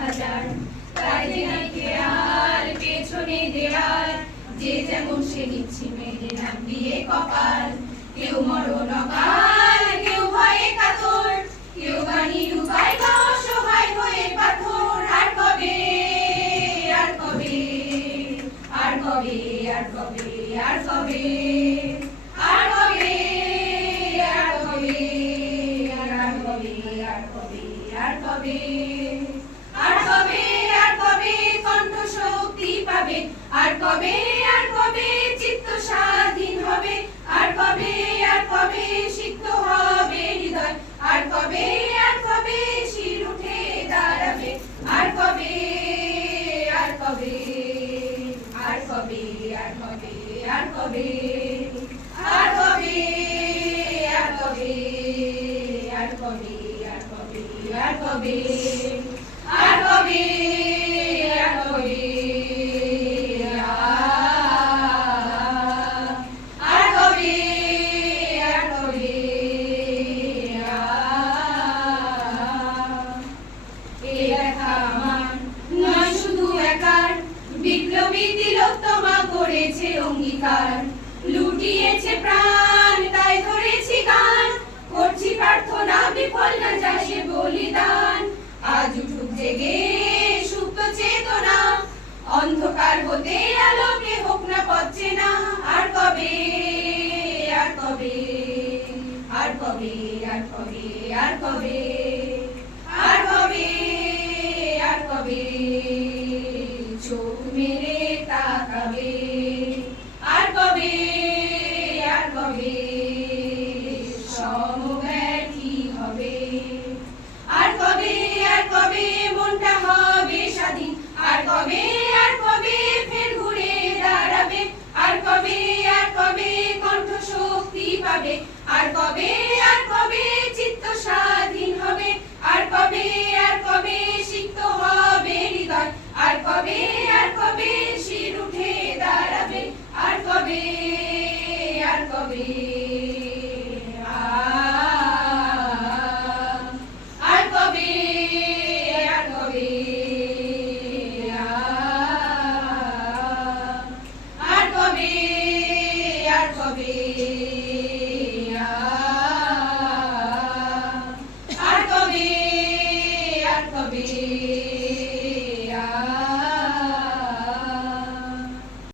হাজার, তাই যে নাই খেয়াল পেছনে দেয়াল, যে যেমন সে নিচ্ছি মেরে নাম দিয়ে কপাল। কেউ মরণ অকাল, কেউ ভয়ে কাতর, কেউ বা নিরুপায় বা অসহায় হয়ে পাথর। আর কবে, আর কবে, আর কবে, আর কবে, আর কবে, আর কবে, আর কবে, আর কবে, আর কবে, আর কবে, আর কবে, আর কবে কণ্ঠ শক্তি পাবে, আর কবে, আর কবে চিত্ত স্বাধীন হবে, আর কবে, আর কবে সিক্ত হবে হৃদয়, আর কবে, আর কবে শির উঠে দাঁড়াবে, আর কবে, আর কবে, আর কবে, আর কবে, আর কবে, আর কবে, আর কবে, আর কবে, আর কবে, আর কবে, আর কবে, আর কবে, আর কবে, আর কবে, এ দেখা আমার নয় শুধু একার, বিপ্লবী তিলোত্তমা করেছে অঙ্গীকার, লুটিয়েছে প্রাণ তাই ধরেছি গান, করছি প্রার্থনা বিফল না যায় সে বলিদান। আজ উঠুক জেগে সুপ্ত চেতনা, অন্ধকার হতে আলোকে হোক না পথ চেনা। আর কবে, আর কবে, আর কবে, আর কবে, আর কবে, আর কবে, আর কবে চোখ মেরে তাকাবে, আর কবে, আর কবে সমব্যথী হবে, আর কবে, আর কবে মনটা হবে স্বাধীন, আর কবে, আর কবে ফের ঘুরে দাঁড়াবে, আর কবে, আর কবে কণ্ঠ শক্তি পাবে, আর কবে, আর কবে চিত্ত স্বাধীন হবে, আর কবে, আর কবে সিক্ত হবে হৃদয়, আর কবে, আর কবে শির উঠে দাঁড়াবে, আর কবে, আর কবে, আর কবে, আর কবে।